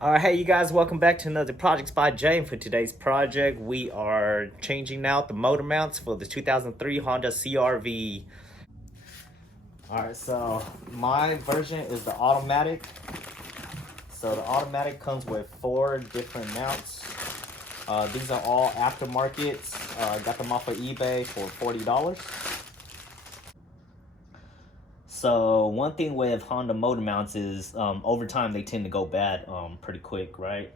Hey you guys, welcome back to another Projects by Jay. And for today's project, we are changing out the motor mounts for the 2003 Honda CRV. Alright, so my version is the automatic. So the automatic comes with 4 different mounts. These are all aftermarkets. Got them off of eBay for $40. So one thing with Honda motor mounts is over time they tend to go bad pretty quick, right?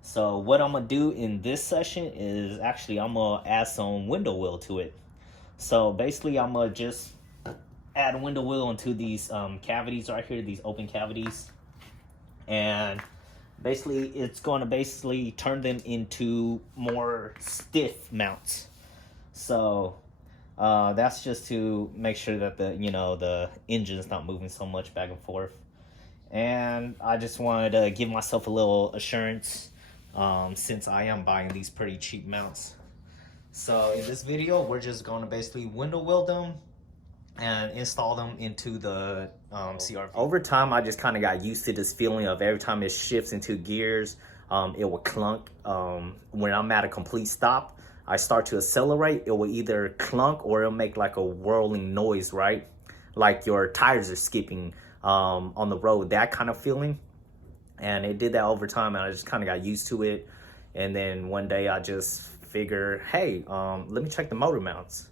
So what I'm gonna do in this session is actually I'm gonna add some window wheel to it. So basically I'm gonna just add a window wheel into these cavities right here, these open cavities, and basically it's gonna turn them into more stiff mounts. So that's just to make sure that the engine's not moving so much back and forth. And I just wanted to give myself a little assurance since I am buying these pretty cheap mounts. So in this video, we're just going to basically window weld them and install them into the CRV. Over time, I just kind of got used to this feeling of every time it shifts into gears, it will clunk. When I'm at a complete stop, I start to accelerate, it will either clunk or it'll make like a whirling noise, right? Like your tires are skipping on the road, that kind of feeling. And it did that over time, and I just kind of got used to it. And then one day I just figured, hey, let me check the motor mounts.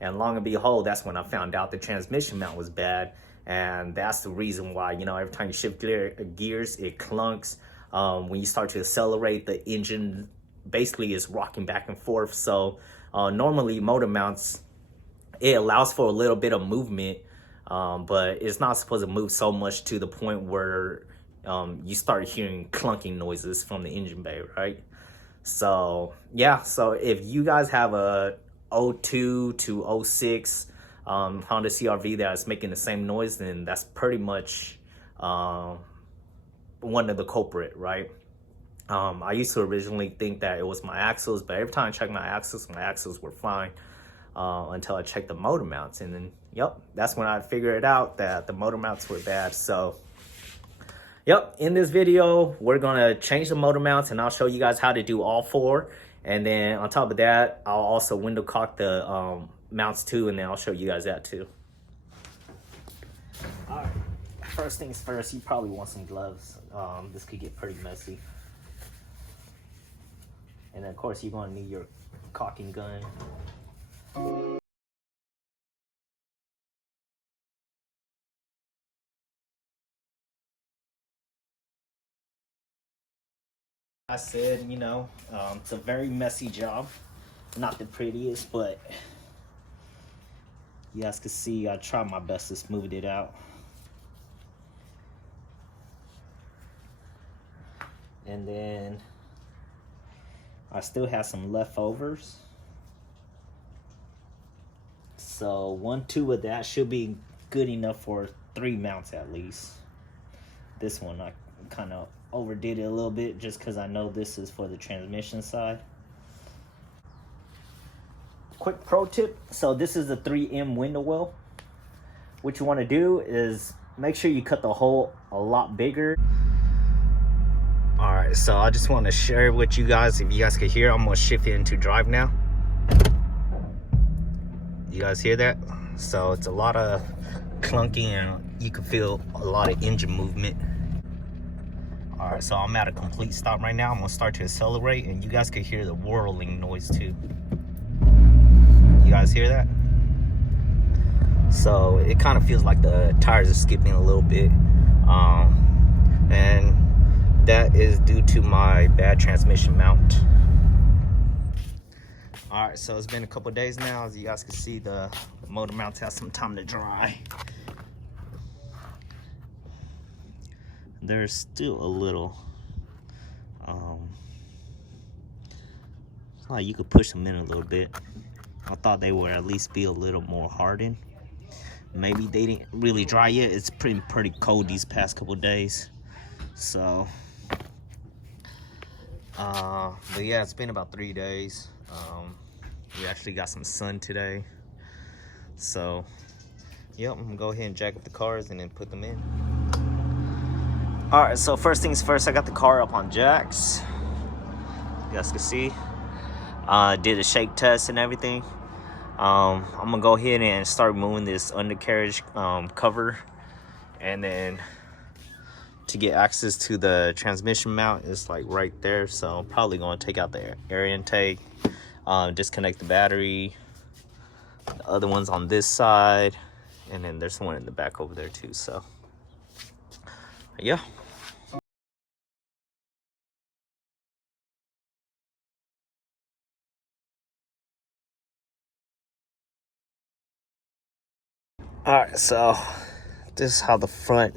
And long and behold, that's when I found out the transmission mount was bad. And that's the reason why, every time you shift gears, it clunks. When you start to accelerate, the engine basically is rocking back and forth. So normally motor mounts, it allows for a little bit of movement, but it's not supposed to move so much to the point where you start hearing clunking noises from the engine bay, right? So yeah, so if you guys have a '02 to '06 Honda CRV that's making the same noise, then that's pretty much one of the culprit, right? I used to originally think that it was my axles, but every time I checked my axles were fine until I checked the motor mounts. And then, yep, that's when I figured out that the motor mounts were bad. So, yep, in this video, we're gonna change the motor mounts and I'll show you guys how to do all 4. And then on top of that, I'll also window caulk the mounts too, and then I'll show you guys that too. All right, first things first, you probably want some gloves. This could get pretty messy. And then of course you're gonna need your caulking gun. I said, it's a very messy job. Not the prettiest, but you guys can see I tried my best to smooth it out. And then I still have some leftovers. So 1, 2 of that should be good enough for 3 mounts at least. This one I kind of overdid it a little bit just because I know this is for the transmission side. Quick pro tip, so this is a 3M window well. What you want to do is make sure you cut the hole a lot bigger. All right, so I just want to share with you guys, if you guys could hear, I'm gonna shift it into drive now. You guys hear that? So it's a lot of clunking and you can feel a lot of engine movement. All right, so I'm at a complete stop right now. I'm gonna start to accelerate and you guys can hear the whirling noise too. You guys hear that? So it kind of feels like the tires are skipping a little bit. And that is due to my bad transmission mount. All right, so it's been a couple days now. As you guys can see, the motor mounts have some time to dry. There's still a little, like you could push them in a little bit. I thought they would at least be a little more hardened. Maybe they didn't really dry yet. It's pretty cold these past couple days. So, but yeah, it's been about 3 days. We actually got some sun today. So, yep, I'm gonna go ahead and jack up the cars and then put them in. All right, so first things first, I got the car up on jacks. You guys can see. Did a shake test and everything. I'm gonna go ahead and start moving this undercarriage cover, and then to get access to the transmission mount is like right there. So I'm probably gonna take out the air intake, disconnect the battery. The other one's on this side, and then there's one in the back over there too. So yeah. All right, so this is how the front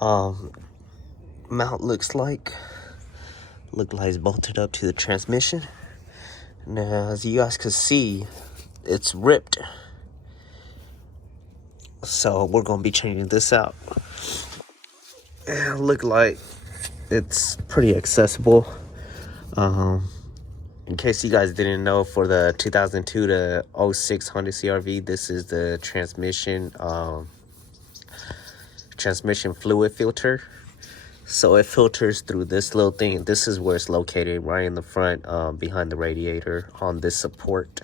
mount looks like. Look like it's bolted up to the transmission. Now, as you guys can see, it's ripped. So we're gonna be changing this out. And look like it's pretty accessible. In case you guys didn't know, for the 2002 to 06 Honda CR-V, this is the transmission fluid filter. So it filters through this little thing. This is where it's located, right in the front, behind the radiator on this support.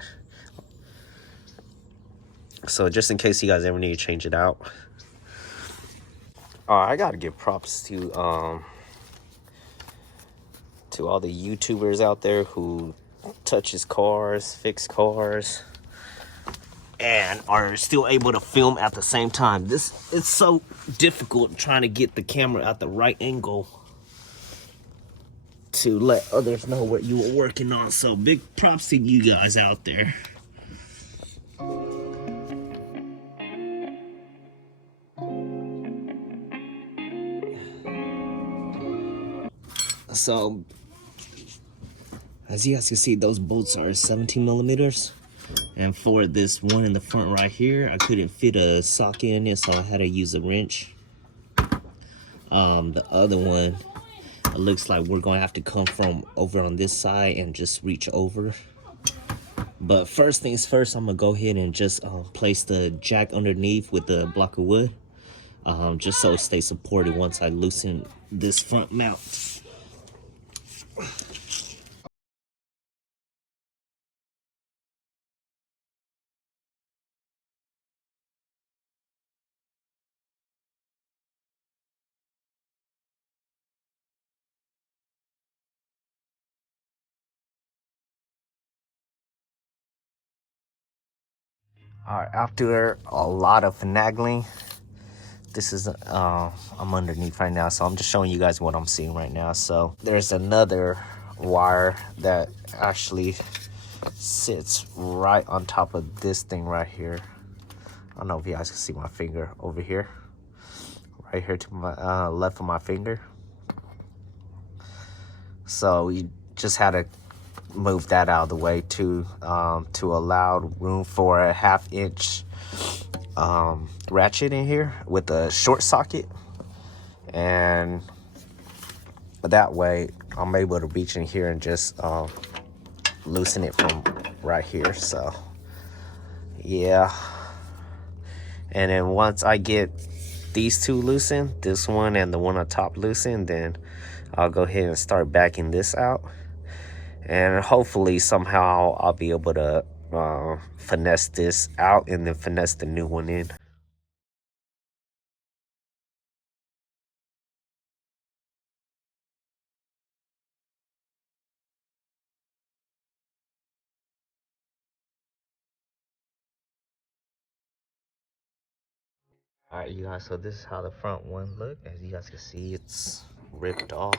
So just in case you guys ever need to change it out. I gotta give props to all the YouTubers out there who touches cars, fix cars, and are still able to film at the same time. It's so difficult trying to get the camera at the right angle to let others know what you were working on. So big props to you guys out there. So as you guys can see, those bolts are 17 millimeters. And for this one in the front right here, I couldn't fit a socket in it, so I had to use a wrench. The other one, it looks like we're gonna have to come from over on this side and just reach over. But first things first, I'm gonna go ahead and just place the jack underneath with the block of wood, just so it stays supported once I loosen this front mount. All right, after a lot of finagling, this is I'm underneath right now, so I'm just showing you guys what I'm seeing right now. So there's another wire that actually sits right on top of this thing right here. I don't know if you guys can see my finger over here, right here to my left of my finger. So we just had to move that out of the way to allow room for a 1/2 inch ratchet in here with a short socket, and that way I'm able to reach in here and just loosen it from right here. So yeah, and then once I get these two loosened, this one and the one on top loosened, then I'll go ahead and start backing this out, and hopefully somehow I'll be able to finesse this out and then finesse the new one in. All right, you guys, so this is how the front one look. As you guys can see, it's ripped off.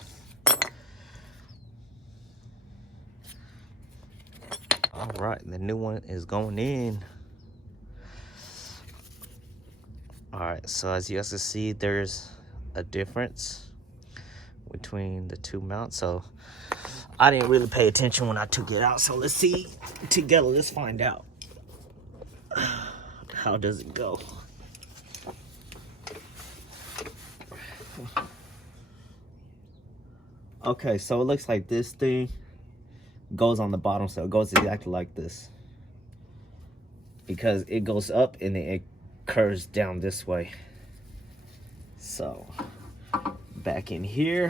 All right, the new one is going in. All right, so as you guys can see, there's a difference between the two mounts. So I didn't really pay attention when I took it out. So let's see together, let's find out. How does it go? Okay, so it looks like this thing goes on the bottom, so it goes exactly like this, because it goes up and then it curves down this way. So back in here.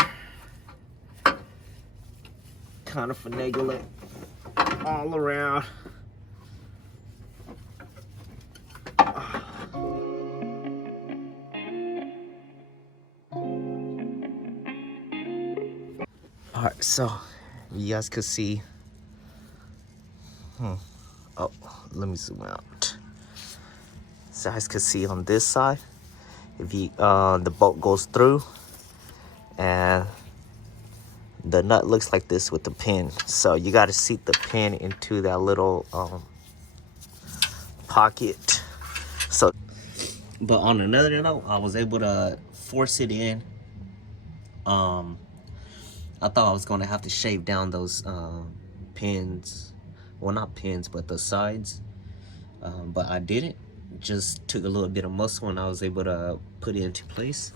Kind of finagle it all around. All right, so you guys could see. Oh, let me zoom out. So you guys could see on this side, if you the bolt goes through, and the nut looks like this with the pin. So you got to seat the pin into that little pocket. So, but on another note, I was able to force it in. I thought I was going to have to shave down those pins. Well, not pins, but the sides. But I didn't. Just took a little bit of muscle and I was able to put it into place.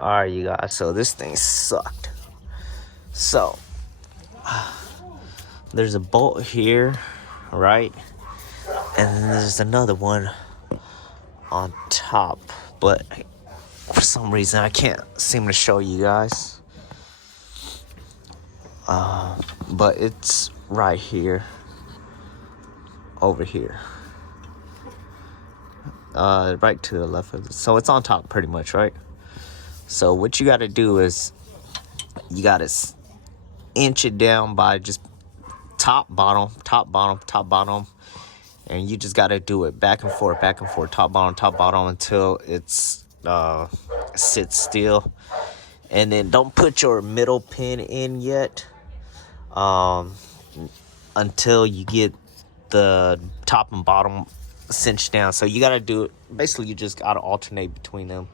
Alright, you guys, so this thing sucked. So, there's a bolt here, right? And then there's another one on top. But for some reason, I can't seem to show you guys. But it's right here. Over here. Right to the left of it. So it's on top pretty much, right? So what you got to do is you got to inch it down by just top, bottom, and you just got to do it back and forth, top, bottom until it's sits still. And then don't put your middle pin in yet until you get the top and bottom cinched down. So you got to do it, basically you just got to alternate between them.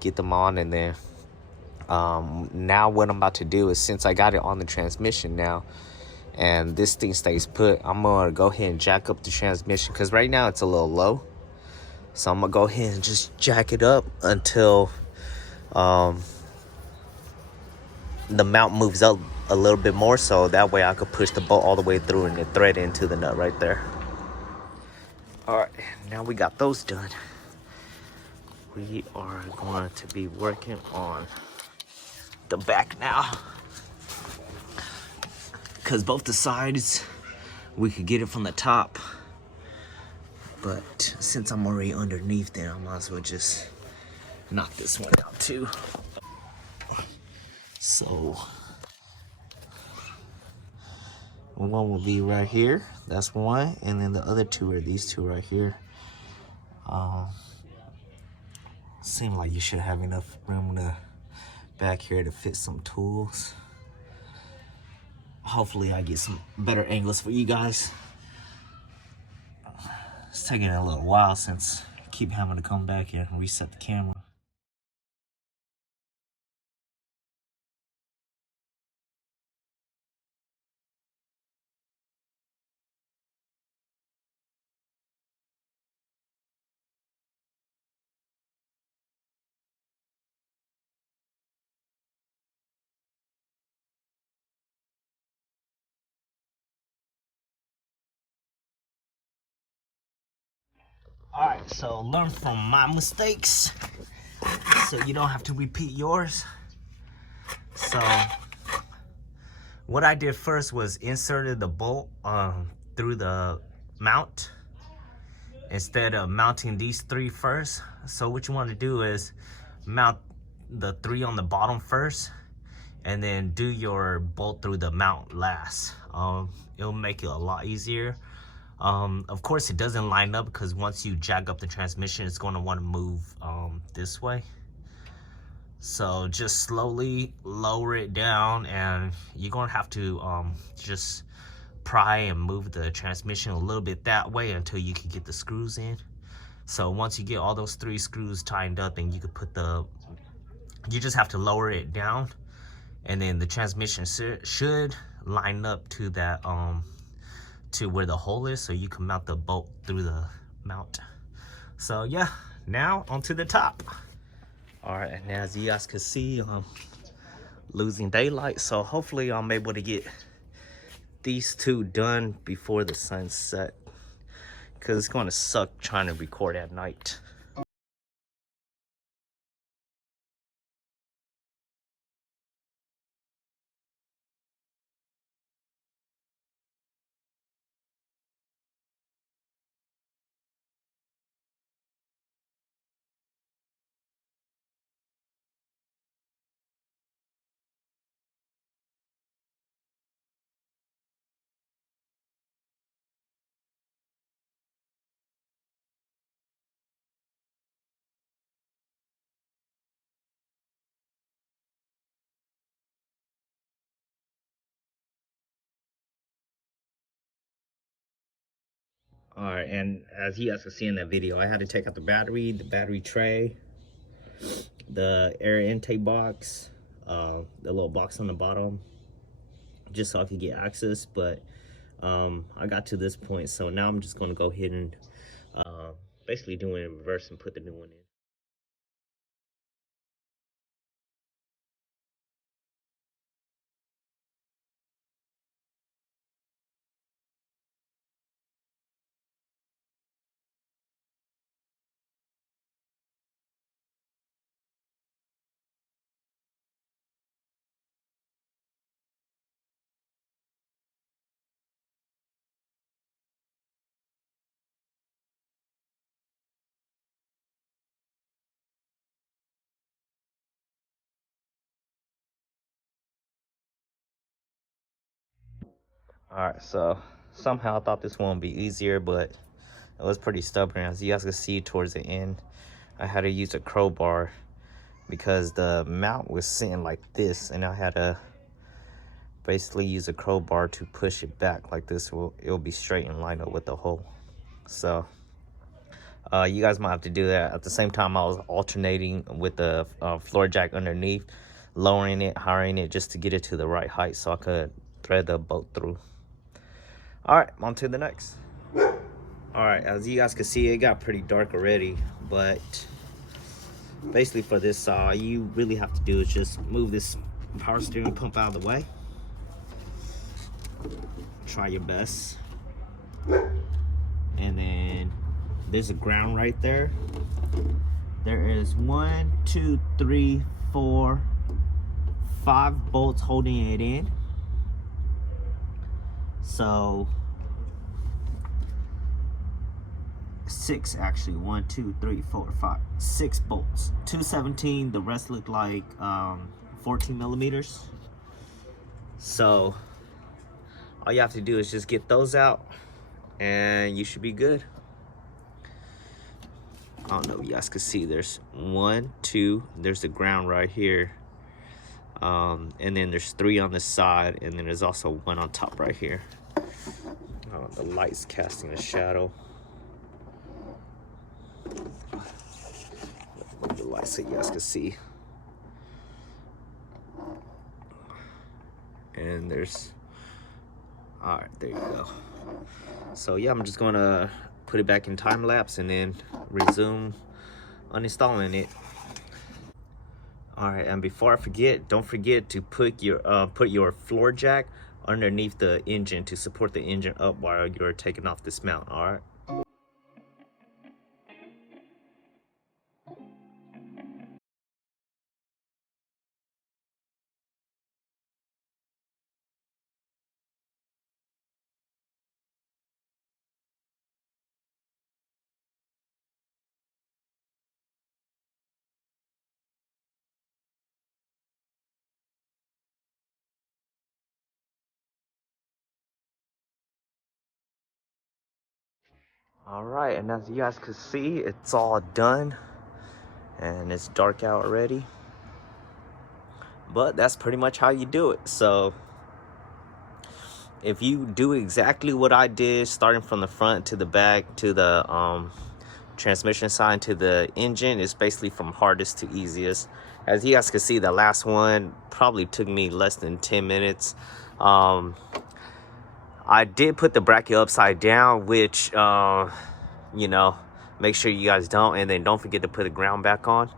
Get them on, and then now what I'm about to do is, since I got it on the transmission now and this thing stays put, I'm gonna go ahead and jack up the transmission because right now it's a little low. So I'm gonna go ahead and just jack it up until the mount moves up a little bit more, so that way I could push the bolt all the way through and then thread into the nut right there. All right, now we got those done. We are going to be working on the back now, because both the sides we could get it from the top, but since I'm already underneath there, I might as well just knock this one out too. So one will be right here, that's one, and then the other two are these two right here. Seem like you should have enough room back here to fit some tools. Hopefully I get some better angles for you guys. It's taking a little while since I keep having to come back here and reset the camera. Alright, so learn from my mistakes so you don't have to repeat yours. So what I did first was inserted the bolt through the mount instead of mounting these three first. So what you want to do is mount the three on the bottom first and then do your bolt through the mount last. It'll make it a lot easier. Of course it doesn't line up because once you jack up the transmission, it's going to want to move this way. So just slowly lower it down, and you're going to have to just pry and move the transmission a little bit that way until you can get the screws in. So once you get all those three screws tightened up, then you could put you just have to lower it down, and then the transmission should line up to that to where the hole is so you can mount the bolt through the mount. So yeah, now onto the top. All right, and as you guys can see, losing daylight, so hopefully I'm able to get these two done before the sun set, because it's going to suck trying to record at night. All right, and as you guys can see in that video, I had to take out the battery tray, the air intake box, the little box on the bottom, just so I could get access. But I got to this point, so now I'm just going to go ahead and basically do it in reverse and put the new one in. All right, so somehow I thought this one would be easier, but it was pretty stubborn. As you guys can see towards the end, I had to use a crowbar because the mount was sitting like this, and I had to basically use a crowbar to push it back like this. It'll be straight and line up with the hole. So you guys might have to do that. At the same time, I was alternating with the floor jack underneath, lowering it, highering it, just to get it to the right height so I could thread the bolt through. All right, on to the next. All right, as you guys can see, it got pretty dark already, but basically for this saw, you really have to do is just move this power steering pump out of the way. Try your best. And then there's a ground right there. There is 1, 2, 3, 4, 5 bolts holding it in. So 6 actually, 1, 2, 3, 4, 5, 6 bolts. 217, the rest look like 14 millimeters. So all you have to do is just get those out and you should be good. I don't know if you guys can see, there's 1, 2, there's the ground right here. And then there's 3 on the side, and then there's also 1 on top right here. The light's casting a shadow. Move the light so you guys can see. And there's, all right, there you go. So yeah, I'm just gonna put it back in time lapse and then resume uninstalling it. All right, and before I forget, don't forget to put your floor jack underneath the engine to support the engine up while you're taking off this mount. All right. All right, and as you guys can see, it's all done and it's dark out already. But that's pretty much how you do it. So if you do exactly what I did, starting from the front to the back to the transmission side to the engine, it's basically from hardest to easiest. As you guys can see, the last one probably took me less than 10 minutes. I did put the bracket upside down, which, you know, make sure you guys don't. And then don't forget to put the ground back on.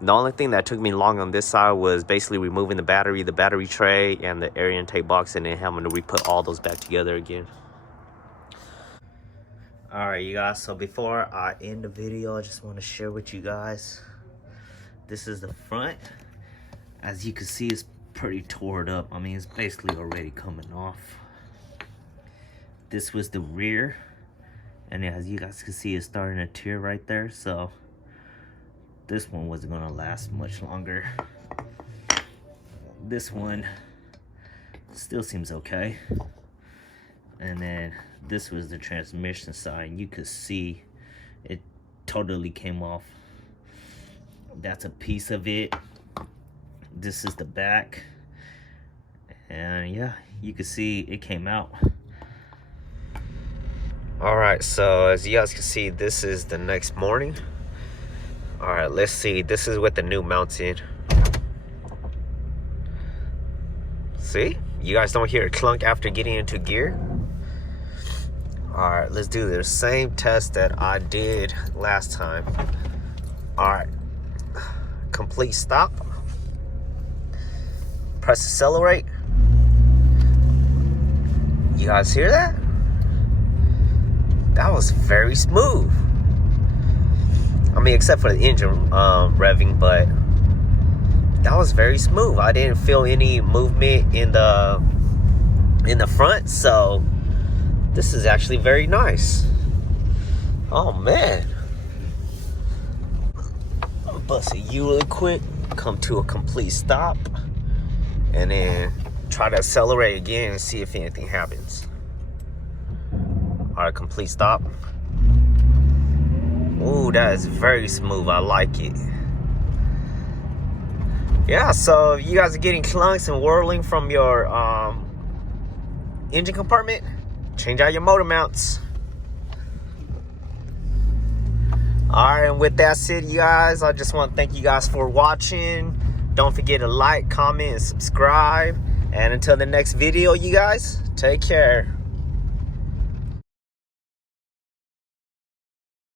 The only thing that took me long on this side was basically removing the battery tray, and the air intake box, and then having to re-put all those back together again. Alright, you guys, so before I end the video, I just want to share with you guys, this is the front. As you can see, it's pretty torn up. I mean, it's basically already coming off. This was the rear, and as you guys can see, it's starting to tear right there. So this one wasn't gonna last much longer. This one still seems okay. And then this was the transmission side, and you could see it totally came off. That's a piece of it. This is the back, and yeah, you can see it came out. All right, so as you guys can see, this is the next morning. All right, let's see. This is with the new mounts in. See? You guys don't hear a clunk after getting into gear? All right, let's do the same test that I did last time. All right, complete stop. Press accelerate. You guys hear that? That was very smooth. I mean, except for the engine revving, but that was very smooth. I didn't feel any movement in the front, so this is actually very nice. Oh man. I'll bust a U really quick, come to a complete stop, and then try to accelerate again and see if anything happens. All right, complete stop. Ooh, that is very smooth. I like it. Yeah, so if you guys are getting clunks and whirling from your engine compartment, change out your motor mounts. All right, and with that said, you guys, I just want to thank you guys for watching. Don't forget to like, comment, and subscribe. And until the next video, you guys, take care.